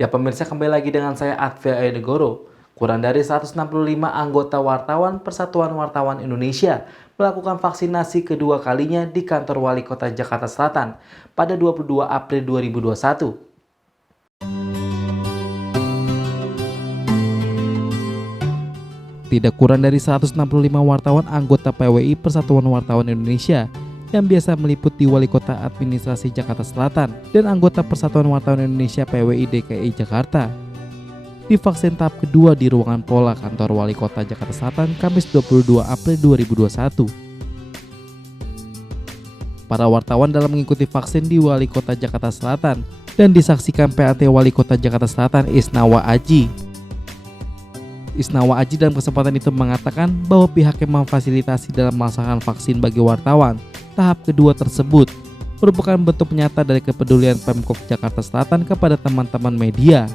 Ya pemirsa, kembali lagi dengan saya Advia Aidegoro. Kurang dari 165 anggota wartawan Persatuan Wartawan Indonesia melakukan vaksinasi kedua kalinya di kantor Wali Kota Jakarta Selatan pada 22 April 2021. Tidak kurang dari 165 wartawan anggota PWI Persatuan Wartawan Indonesia yang biasa meliput di Wali Kota Administrasi Jakarta Selatan dan anggota Persatuan Wartawan Indonesia PWI DKI Jakarta divaksin tahap kedua di ruangan Pola kantor Wali Kota Jakarta Selatan Kamis 22 April 2021. Para wartawan dalam mengikuti vaksin di Wali Kota Jakarta Selatan dan disaksikan PLT Wali Kota Jakarta Selatan Isnawa Aji. Isnawa Aji dalam kesempatan itu mengatakan bahwa pihaknya memfasilitasi dalam melaksanakan vaksin bagi wartawan tahap kedua tersebut merupakan bentuk nyata dari kepedulian Pemkab Jakarta Selatan kepada teman-teman media.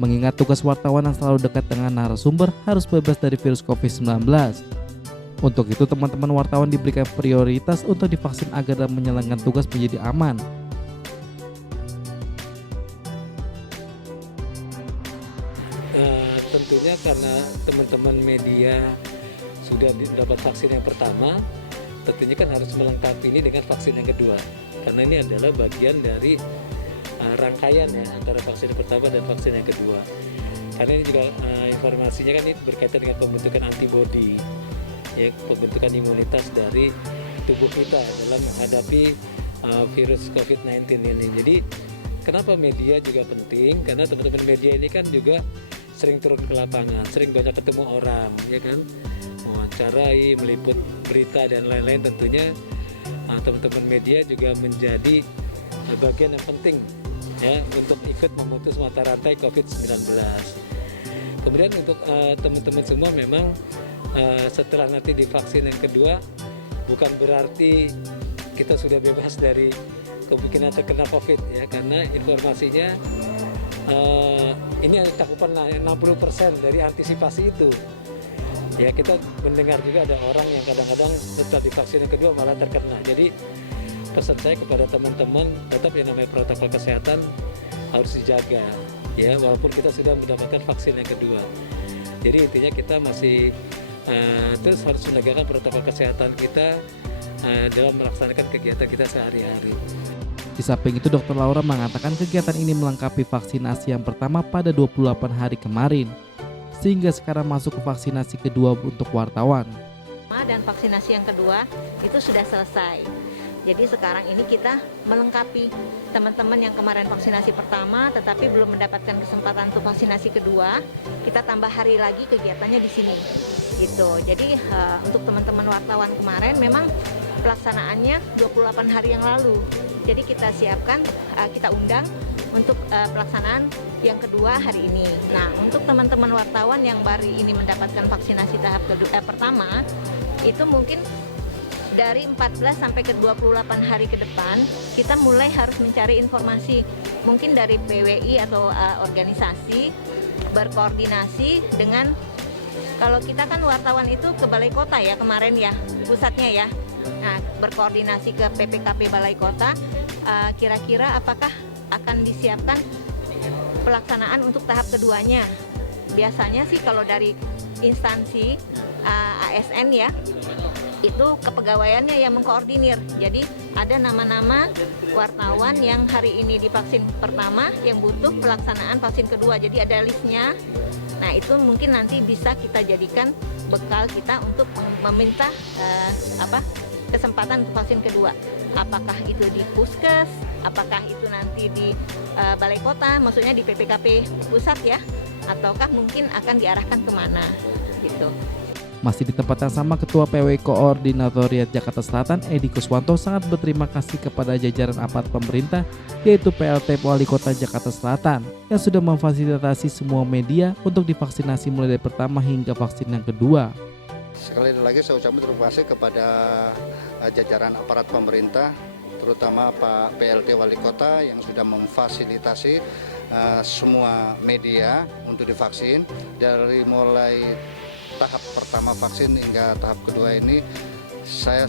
Mengingat tugas wartawan yang selalu dekat dengan narasumber harus bebas dari virus COVID-19. Untuk itu teman-teman wartawan diberikan prioritas untuk divaksin agar dalam menjalankan tugas menjadi aman. Tentunya karena teman-teman media sudah dapat vaksin yang pertama, tentunya kan harus melengkapi ini dengan vaksin yang kedua, karena ini adalah bagian dari rangkaian ya antara vaksin yang pertama dan vaksin yang kedua. Karena ini juga informasinya kan ini berkaitan dengan pembentukan antibodi, ya, pembentukan imunitas dari tubuh kita dalam menghadapi virus COVID-19 ini. Jadi kenapa media juga penting? Karena teman-teman media ini kan juga sering turun ke lapangan, sering banyak ketemu orang, ya kan, mewawancarai, meliput berita dan lain-lain. Tentunya teman-teman media juga menjadi bagian yang penting ya untuk ikut memutus mata rantai COVID-19. Kemudian untuk teman-teman semua memang setelah nanti divaksin yang kedua bukan berarti kita sudah bebas dari kemungkinan terkena COVID ya, karena informasinya ini cakupan 60% dari antisipasi itu. Ya, kita mendengar juga ada orang yang kadang-kadang setelah divaksin yang kedua malah terkena. Jadi pesan saya kepada teman-teman, tetap yang namanya protokol kesehatan harus dijaga ya, walaupun kita sudah mendapatkan vaksin yang kedua. Jadi intinya kita masih terus harus menegakkan protokol kesehatan kita dalam melaksanakan kegiatan kita sehari-hari. Di samping itu, Dr. Laura mengatakan kegiatan ini melengkapi vaksinasi yang pertama pada 28 hari kemarin, sehingga sekarang masuk ke vaksinasi kedua untuk wartawan. Dan vaksinasi yang kedua itu sudah selesai. Jadi sekarang ini kita melengkapi teman-teman yang kemarin vaksinasi pertama tetapi belum mendapatkan kesempatan untuk vaksinasi kedua, kita tambah hari lagi kegiatannya di sini. Gitu. Jadi untuk teman-teman wartawan kemarin memang pelaksanaannya 28 hari yang lalu. Jadi kita siapkan, kita undang untuk pelaksanaan yang kedua hari ini. Nah, untuk teman-teman wartawan yang baru ini mendapatkan vaksinasi tahap pertama, itu mungkin dari 14 sampai ke 28 hari ke depan, kita mulai harus mencari informasi. Mungkin dari PWI atau organisasi, berkoordinasi dengan, kalau kita kan wartawan itu ke Balai Kota ya kemarin ya, pusatnya ya. Nah, berkoordinasi ke PPKP Balai Kota, kira-kira apakah akan disiapkan pelaksanaan untuk tahap keduanya. Biasanya sih kalau dari instansi ASN ya, itu kepegawaiannya yang mengkoordinir. Jadi ada nama-nama wartawan yang hari ini divaksin pertama yang butuh pelaksanaan vaksin kedua. Jadi ada listnya. Nah, itu mungkin nanti bisa kita jadikan bekal kita untuk meminta kesempatan untuk vaksin kedua. Apakah itu di Puskes, apakah itu nanti di Balai Kota, maksudnya di PPKP pusat ya, ataukah mungkin akan diarahkan kemana gitu. Masih di tempat yang sama, Ketua PW Koordinatoriat Jakarta Selatan Edi Kuswanto sangat berterima kasih kepada jajaran aparat pemerintah, yaitu PLT Wali Kota Jakarta Selatan yang sudah memfasilitasi semua media untuk divaksinasi mulai dari pertama hingga vaksin yang kedua. Sekali lagi saya ucapkan terima kasih kepada jajaran aparat pemerintah, terutama Pak PLT Wali Kota yang sudah memfasilitasi semua media untuk divaksin. Dari mulai tahap pertama vaksin hingga tahap kedua ini, saya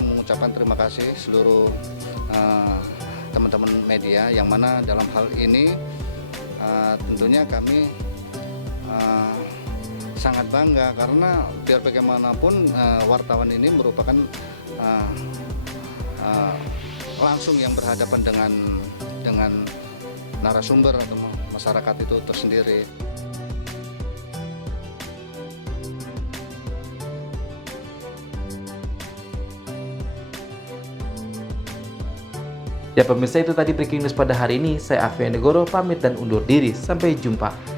mengucapkan terima kasih seluruh teman-teman media, yang mana dalam hal ini tentunya kami sangat bangga karena biar bagaimanapun wartawan ini merupakan langsung yang berhadapan dengan narasumber atau masyarakat itu tersendiri. Ya pemirsa, itu tadi breaking news pada hari ini. Saya Alfian Negoro pamit dan undur diri. Sampai jumpa.